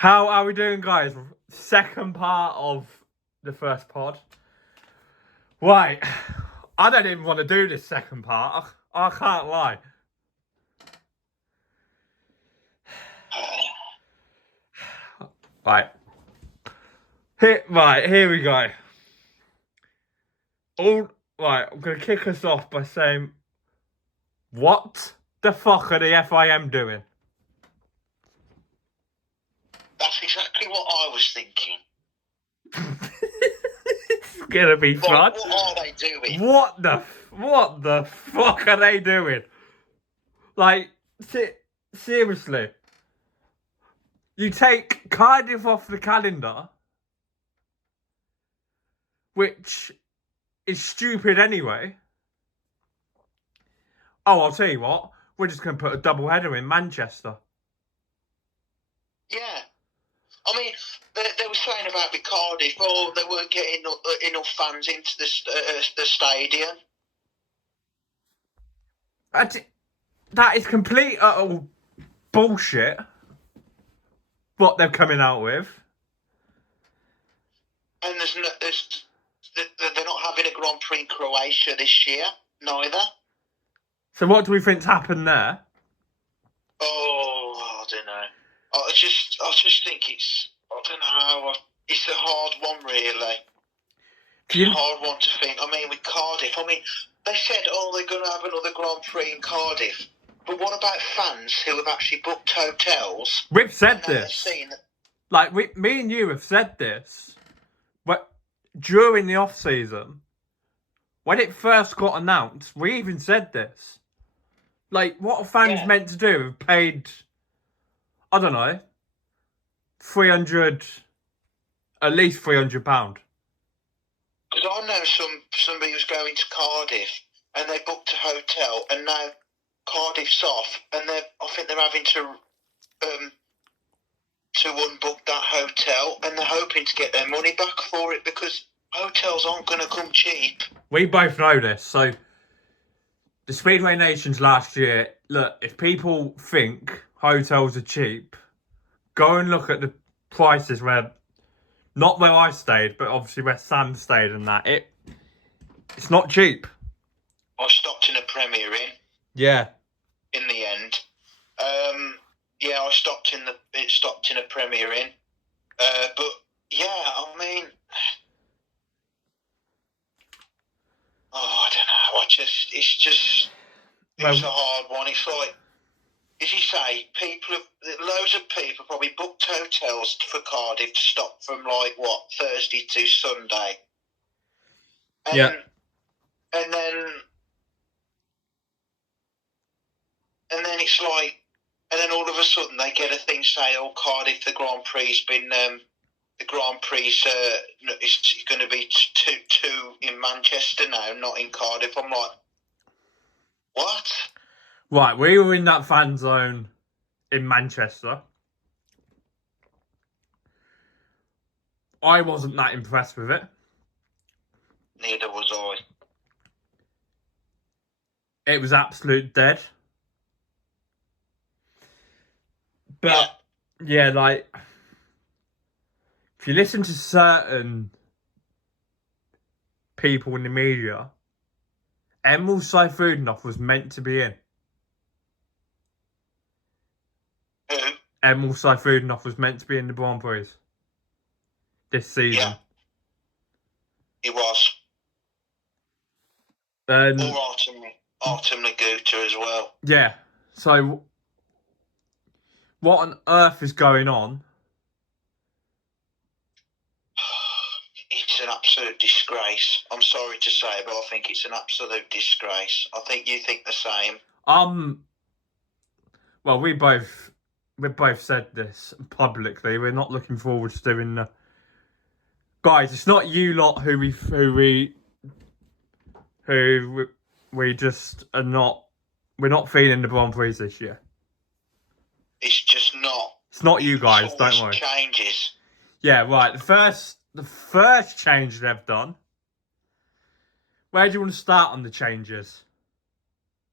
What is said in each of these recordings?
How are we doing, guys? Second part of the first pod. Right, I don't even want to do this second part. I can't lie. Right. Here we go. Right, I'm going to kick us off by saying, what the fuck are the FIM doing? That's exactly what I was thinking. It's gonna be fun. What are they doing? What the fuck are they doing? Like, seriously. You take Cardiff off the calendar, which is stupid anyway. Oh, I'll tell you what. We're just going to put a double header in Manchester. Yeah. I mean, they were saying about Cardiff, they weren't getting enough fans into the stadium. That is complete utter bullshit. What they're coming out with. And they're not having a Grand Prix in Croatia this year, neither. So what do we think's happened there? Oh, I don't know. I just think I don't know. It's a hard one, really. It's a hard one to think. I mean, with Cardiff, they said, they're going to have another Grand Prix in Cardiff. But what about fans who have actually booked hotels? We've said this. Like, me and you have said this. But during the off-season, when it first got announced, we even said this. Like, what are fans meant to do? Have paid, I don't know, at least £300. Because I know somebody was going to Cardiff and they booked a hotel, and now Cardiff's off, and I think they're having to unbook that hotel, and they're hoping to get their money back for it because hotels aren't going to come cheap. We both know this. So the Speedway Nations last year, look, if people think hotels are cheap, go and look at the prices not where I stayed, but obviously where Sam stayed and that. It's not cheap. I stopped in a Premier Inn. Yeah. In the end. I stopped in a Premier Inn. But yeah, I mean, I don't know. It's a hard one. It's like, as you say, loads of people probably booked hotels for Cardiff to stop from Thursday to Sunday. And then it's like, and then all of a sudden they get a thing say, Cardiff, the Grand Prix's been, the Grand Prix is going to be two in Manchester now, not in Cardiff. I'm like, what? Right, we were in that fan zone in Manchester. I wasn't that impressed with it. Neither was I. It was absolute dead. But, like, if you listen to certain people in the media, Emil Sayfutdinov was meant to be in. Who? Emil Sayfutdinov was meant to be in the Grand Prix this season. Yeah, he was. Or Artem Laguta as well. Yeah, so what on earth is going on? It's an absolute disgrace. I'm sorry to say, but I think it's an absolute disgrace. I think you think the same. Well, we both said this publicly. We're not looking forward to doing the... Guys, it's not you lot who we just are not... We're not feeling the Grand Prix this year. It's just not. It's not you guys, don't worry. Changes. Yeah, right. The first change they've done. Where do you want to start on the changes?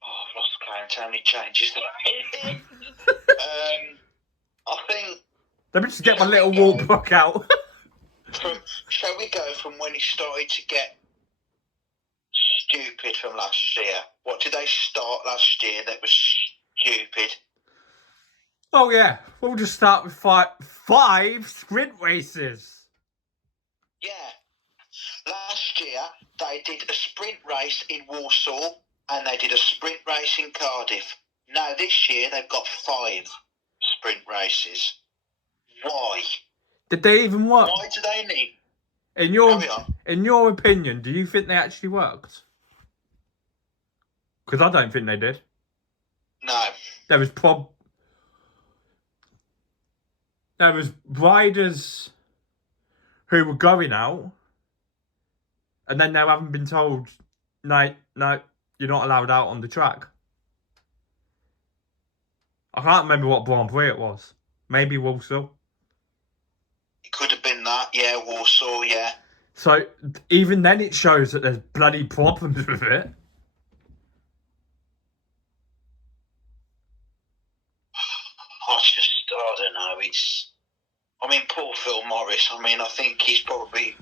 I've lost count how many changes there are. I think Let me just get my Shall little we go? wall book out. Shall we go from when it started to get stupid from last year? What did they start last year that was stupid? Oh yeah, we'll just start with five sprint races. Yeah. Last year, they did a sprint race in Warsaw and they did a sprint race in Cardiff. Now, this year, they've got 5 sprint races. Why? Did they even work? Why do they need... In your opinion, do you think they actually worked? Because I don't think they did. No. There was riders who were going out, and then they haven't been told, no, you're not allowed out on the track. I can't remember what Grand Prix it was. Maybe Warsaw. It could have been that, yeah, Warsaw, yeah. So even then it shows that there's bloody problems with it. I don't know, poor Phil Morris, I think he's probably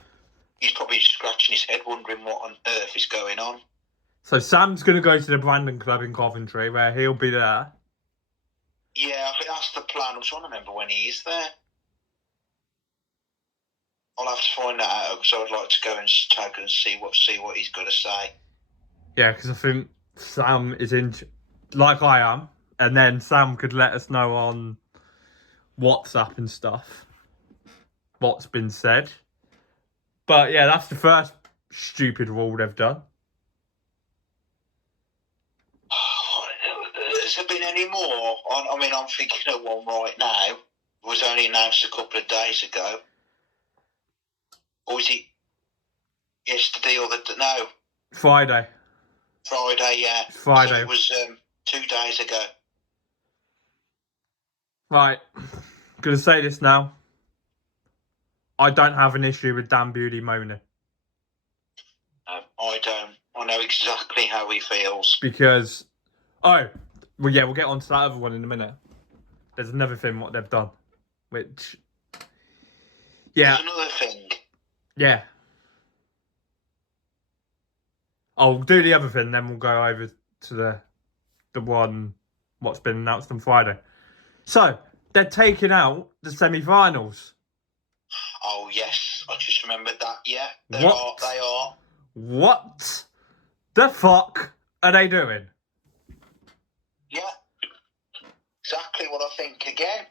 scratching his head wondering what on earth is going on. So Sam's going to go to the Brandon Club in Coventry where he'll be there. Yeah, I think that's the plan. I'm trying to remember when he is there. I'll have to find that out because I'd like to go and tag and see what he's got to say. Yeah, because I think Sam is in, like I am, and then Sam could let us know on WhatsApp and stuff what's been said. But yeah, that's the first stupid rule they've done. Has there been any more? I'm thinking of one right now. It was only announced a couple of days ago. Or was it yesterday or no? Friday, yeah. Friday. So it was 2 days ago. Right, gonna say this now. I don't have an issue with Dan Bewley moaning. I don't. I know exactly how he feels. Because, we'll get on to that other one in a minute. There's another thing what they've done, which, yeah. There's another thing. Yeah. I'll do the other thing, then we'll go over to the one what's been announced on Friday. So, they're taking out the semi-finals. Oh, yes. I just remembered that. Yeah, they are. What the fuck are they doing? Yeah. Exactly what I think again.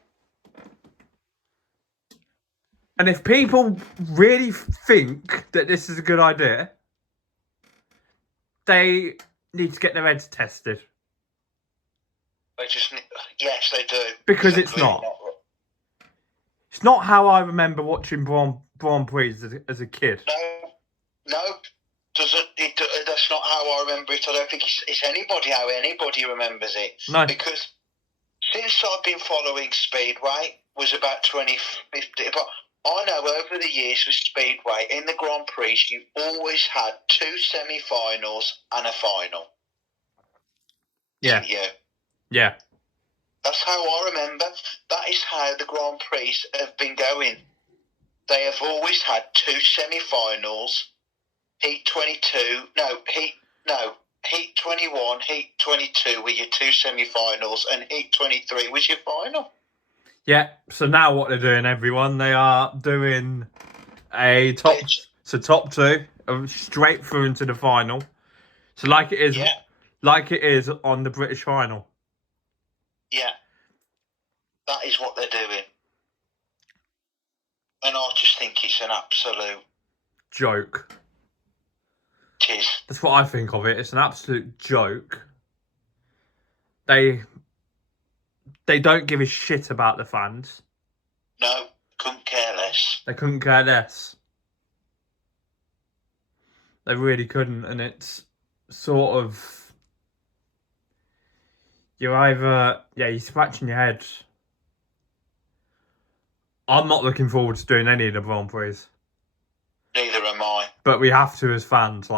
And if people really think that this is a good idea, they need to get their heads tested. Yes, they do. Because it's not. It's not how I remember watching Grand Prix as a kid. No. That's not how I remember it. I don't think it's how anybody remembers it. No. Because since I've been following Speedway, was about 2015. But I know over the years with Speedway, in the Grand Prix, you always had 2 semi-finals and a final. Yeah. Didn't you? Yeah. That's how I remember. That is how the Grand Prix have been going. They have always had 2 semi-finals, Heat 21, Heat 22 were your 2 semi-finals, and Heat 23 was your final. Yeah, so now what they're doing, everyone, they are doing a top 2 straight through into the final. So like it is on the British final. Yeah. That is what they're doing. And I just think it's an absolute joke. It is. That's what I think of it. It's an absolute joke. They don't give a shit about the fans. No, couldn't care less. They couldn't care less. They really couldn't, and it's sort of... you're scratching your head. I'm not looking forward to doing any of the Grand Prix. Neither am I. But we have to as fans,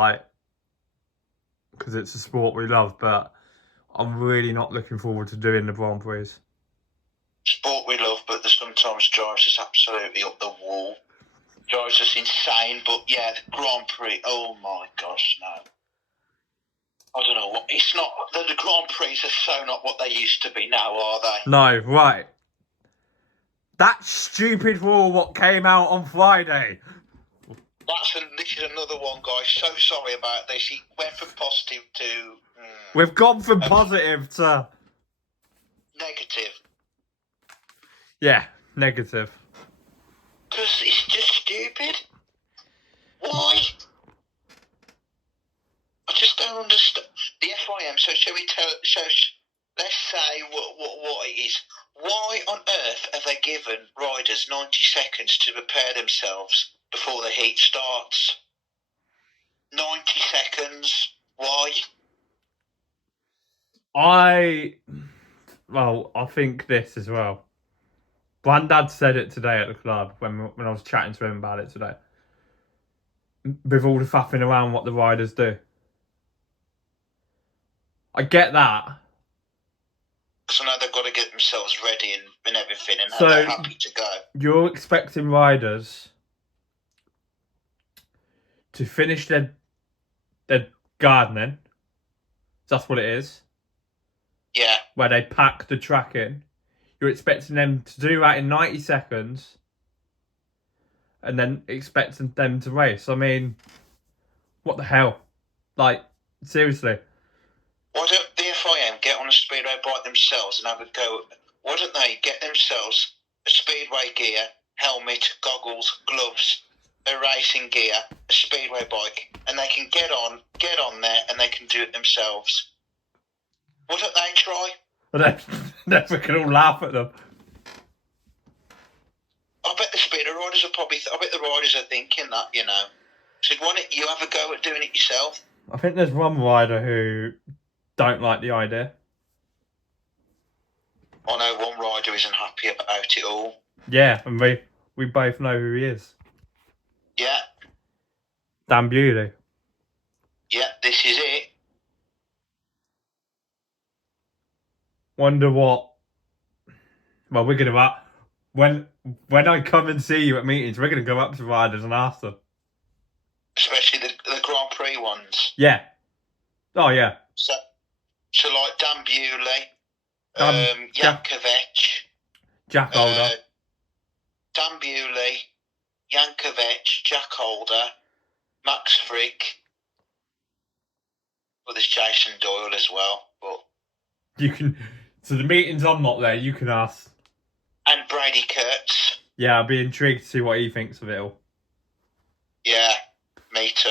because it's a sport we love, but I'm really not looking forward to doing the Grand Prix. Sport we love, but sometimes sometimes drives us absolutely up the wall. Drives us insane, but yeah, the Grand Prix, oh my gosh, no. I don't know what, it's not, the Grand Prix are so not what they used to be now, are they? No, right. That stupid rule what came out on Friday. This is another one, guys. So sorry about this. He went from positive to... We've gone from positive to... negative. Yeah, negative. Because it's just stupid. Why? I just don't understand. The FIM, so shall we tell... let's say what it is. Why on earth have they given riders 90 seconds to prepare themselves before the heat starts? 90 seconds. Why? I think this as well. Grandad said it today at the club when I was chatting to him about it today. With all the faffing around what the riders do. I get that. Because I know they've got to get themselves ready and everything, and So, they're happy to go. You're expecting riders to finish their gardening. That's what it is. Yeah. Where they pack the track in. You're expecting them to do that in 90 seconds. And then expecting them to race. I mean, what the hell? Like, seriously. Why don't the FIM get on a speedway bike themselves and have a go? Why don't they get themselves a speedway gear, helmet, goggles, gloves, a racing gear, a speedway bike, and they can get on there and they can do it themselves? Why don't they try? And then we can all laugh at them. I bet the speeder riders are I bet the riders are thinking that, you know. So why don't you have a go at doing it yourself? I think there's one rider who don't like the idea. I know one rider isn't happy about it all. Yeah, and we both know who he is. Yeah. Dan Bewley. Yeah, this is it. Wonder what... Well, we're going to... When I come and see you at meetings, we're going to go up to riders and ask them. Especially the Grand Prix ones. Yeah. Oh, yeah. So like Dan Bewley, Yankovic, Jack Holder. Dan Bewley, Yankovic, Jack Holder, Max Frick. Well, there's Jason Doyle as well, but you can. So the meetings I'm not there. You can ask. And Brady Kurtz. Yeah, I'll be intrigued to see what he thinks of it all. Yeah, me too.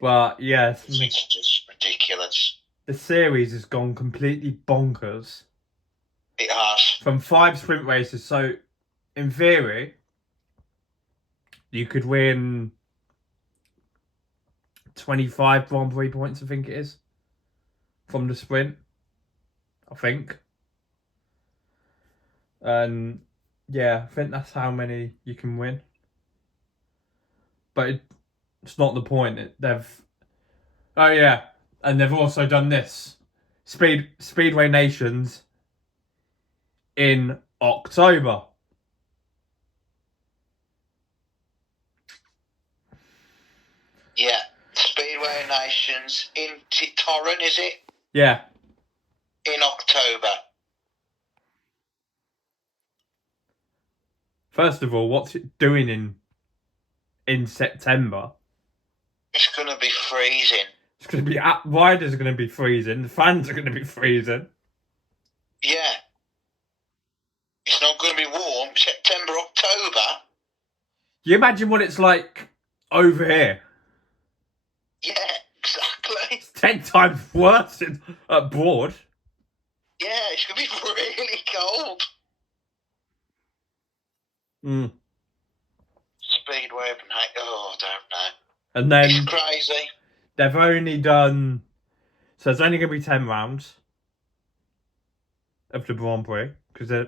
But yeah, it's just ridiculous. The series has gone completely bonkers. It has. From 5 sprint races, so in theory, you could win 25 Grand Prix points, I think it is, from the sprint. I think. And yeah, I think that's how many you can win. But it's not the point. Oh yeah, and they've also done this. Speedway Nations in October. Yeah, Speedway Nations in Torrent, is it? Yeah. In October. First of all, what's it doing in September? It's going to be freezing. It's going to be... Riders are going to be freezing. The fans are going to be freezing. Yeah. It's not going to be warm. September, October. You imagine what it's like over here? Yeah, exactly. It's 10 times worse abroad. Yeah, it's going to be really cold. Speedway open height. Oh, I don't know. And then it's crazy. They've only done... So there's only going to be 10 rounds of the Grand Prix. Because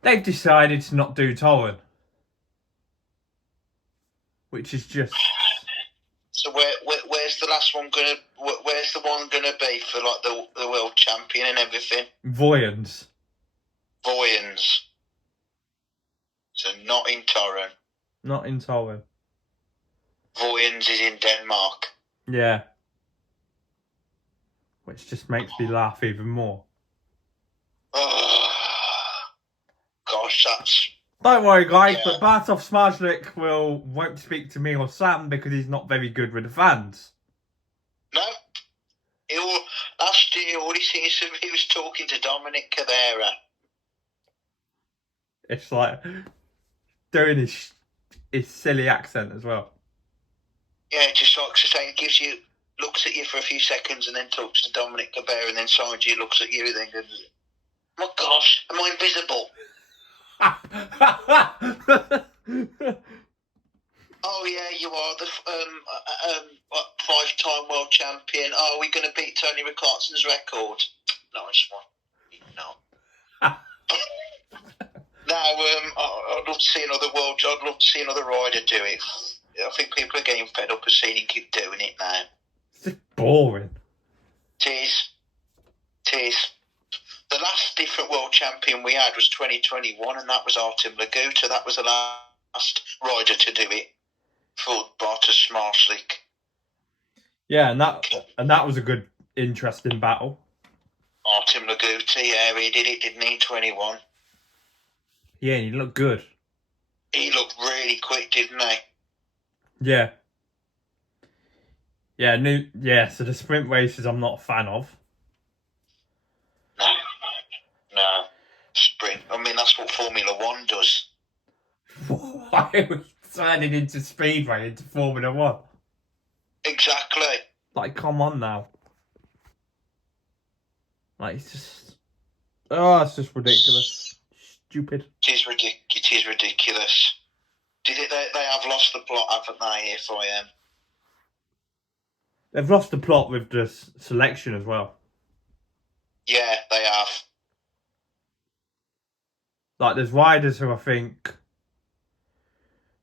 they've decided to not do Torrent. Which is just... So where's where's the last one gonna? Where's the one gonna be for like the world champion and everything? Voyans. So not in Torren. Not in Torren. Voyans is in Denmark. Yeah. Which just makes me laugh even more. Oh, gosh, that's... Don't worry, guys, but Bartosz Smarzlik won't speak to me or Sam because he's not very good with the fans. No. Last year, all he was talking to Dominic Cavera. It's like doing his silly accent as well. Yeah, just like saying, looks at you for a few seconds and then talks to Dominic Cavera and then signs you, looks at you, and then goes, "My gosh, am I invisible?" Oh yeah, you are the five-time world champion. Oh, are we going to beat Tony Ricardson's record? Nice one. No. No, I'd love to see another rider do it. I think people are getting fed up of seeing him keep doing it now. It's just boring. It is. The last different world champion we had was 2021, and that was Artem Laguta. That was the last rider to do it for Bartosz Smarzlik. Yeah, and that was a good, interesting battle. Artem Laguta, yeah, he did it, didn't he, 21? Yeah, he looked good. He looked really quick, didn't he? Yeah. Yeah, so the sprint races I'm not a fan of. No. Sprint. I mean, that's what Formula One does. Why are we turning into Speedway, into Formula One? Exactly. Like, come on now. Like, it's just... Oh, it's just ridiculous. Stupid. It is ridiculous. They have lost the plot, haven't they, if I am? They've lost the plot with the selection as well. Yeah, they have. Like, there's riders who I think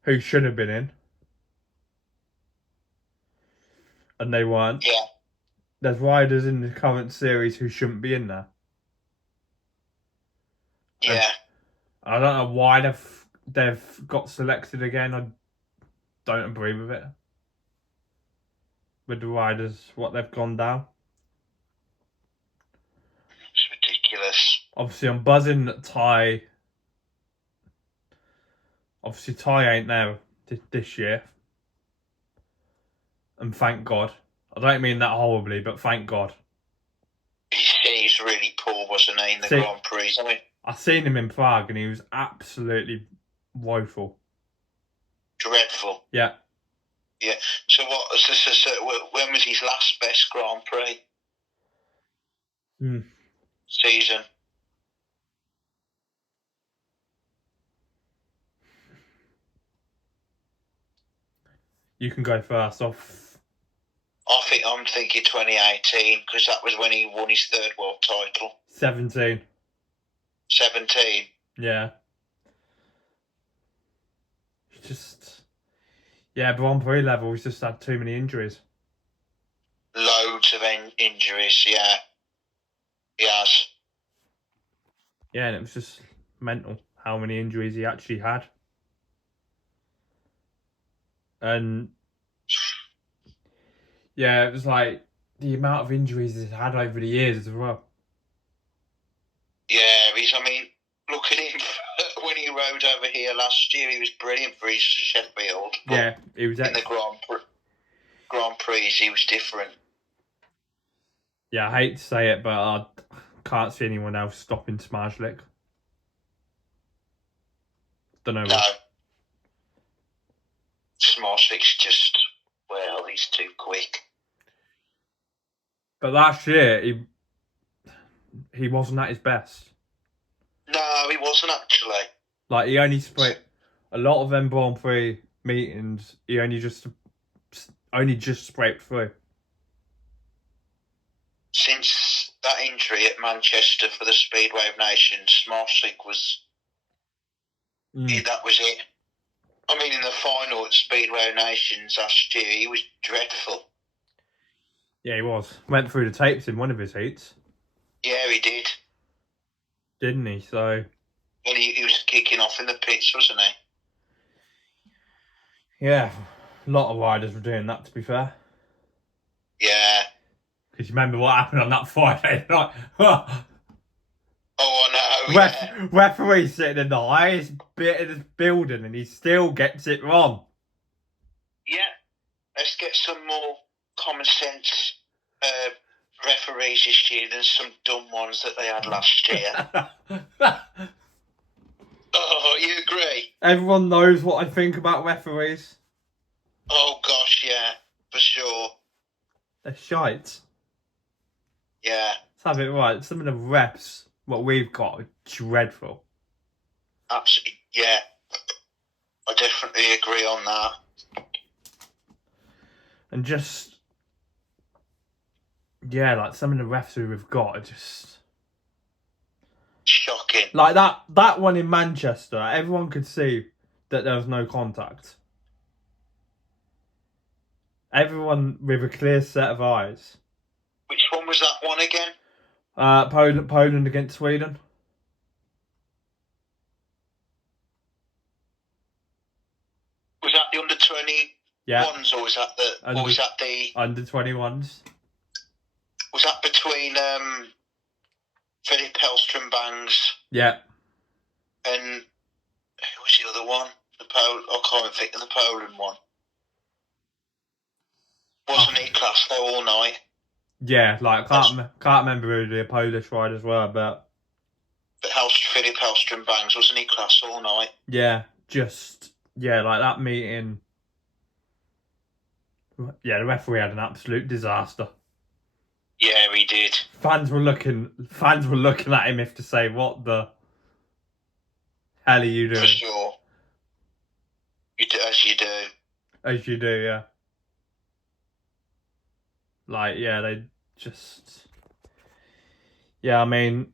who should have been in, and they weren't. Yeah. There's riders in the current series who shouldn't be in there. Yeah. And I don't know why they've got selected again. I don't agree with it. With the riders, what they've gone down. It's ridiculous. Obviously, I'm buzzing that Ty. Obviously, Ty ain't there this year. And thank God. I don't mean that horribly, but thank God. He's really poor, wasn't he, in the Grand Prix? I seen him in Prague and he was absolutely woeful. Dreadful. Yeah. Yeah. So when was his last best Grand Prix? Season. You can go first off. I'm thinking 2018 because that was when he won his third world title. 17. 17. Yeah. Grand Prix level, he's just had too many injuries. Loads of injuries, yeah. He has. Yeah, and it was just mental how many injuries he actually had. And yeah, it was like the amount of injuries he's had over the years as well. Yeah, look at him when he rode over here last year. He was brilliant for his Sheffield. Yeah, he was in the Grand Prix. He was different. Yeah, I hate to say it, but I can't see anyone else stopping Smarzlik. Don't know. No. Smarzlik's just, he's too quick. But last year, he wasn't at his best. No, he wasn't actually. Like, he only sprayed a lot of them Grand Prix meetings. He only just scraped through. Since that injury at Manchester for the Speedway of Nations, Smarzlik was... that was it. In the final at Speedway of Nations last year, he was dreadful. Yeah, he was. Went through the tapes in one of his heats. Yeah, he did. Didn't he? So. Well, he was kicking off in the pits, wasn't he? Yeah, a lot of riders were doing that, to be fair. Yeah. Because you remember what happened on that Friday night? Oh, I know, yeah. Referee sitting in the highest bit of the building and he still gets it wrong. Yeah. Let's get some more common sense referees this year than some dumb ones that they had last year. Oh, you agree? Everyone knows what I think about referees. Oh, gosh, yeah. For sure. They're shite. Yeah. Let's have it right. Some of the refs, what we've got, are dreadful. Absolutely, yeah. I definitely agree on that. And just... Yeah, like some of the refs who we've got are just... Shocking. Like that one in Manchester, everyone could see that there was no contact. Everyone with a clear set of eyes. Which one was that one again? Poland against Sweden. Was that the under 20 ones, or was that the under 21s? Was that between Philip Hellstrom Bangs? Yeah. And who was the other one? I can't even think of the Poland one. Wasn't he class though all night? Yeah, like can't remember who the Polish riders were, but Philip Hellstrom Bangs, wasn't he class all night? Yeah, like that meeting. Yeah, the referee had an absolute disaster. Yeah, he did. Fans were looking at him if to say, "What the hell are you doing?" For sure. As you do. As you do, yeah. Like, yeah, they just... Yeah, I mean...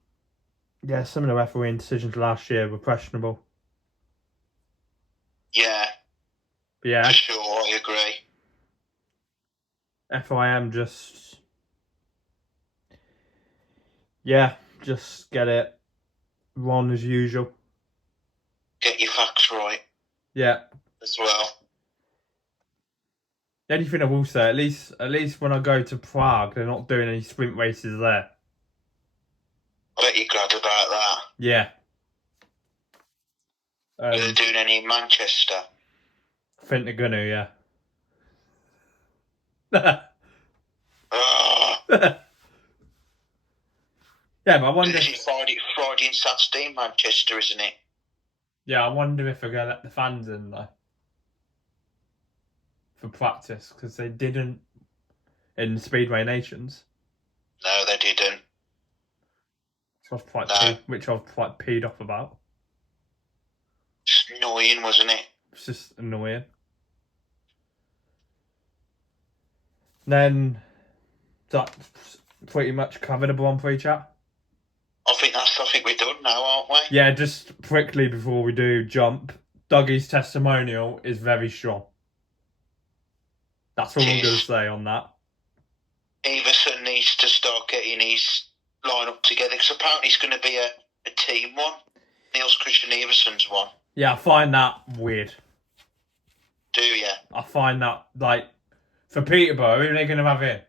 Yeah, some of the refereeing decisions last year were questionable. Yeah. Yeah. For sure, I agree. FIM just... Yeah, just get it wrong as usual. Get your facts right. Yeah. As well. The only thing I will say, at least when I go to Prague, they're not doing any sprint races there. I bet you're glad about that. Yeah. Are they doing any in Manchester? I think they're gonna, yeah. Yeah, but I wonder... It's Friday and Saturday in Manchester, isn't it? Yeah, I wonder if they're going to let the fans in, though. For practice, because they didn't in Speedway Nations. No, they didn't. Which I was quite peed off about. It's annoying, wasn't it? It's just annoying. Then, that's pretty much covered a Grand Prix chat. I think we're done now, aren't we? Yeah, just quickly before we do jump, Dougie's testimonial is very strong. That's all I'm going to say on that. Everson needs to start getting his line-up together, because apparently it's going to be a team one. Niels Christian Everson's one. Yeah, I find that weird. Do you? I find that, like, for Peterborough, who are they going to have in?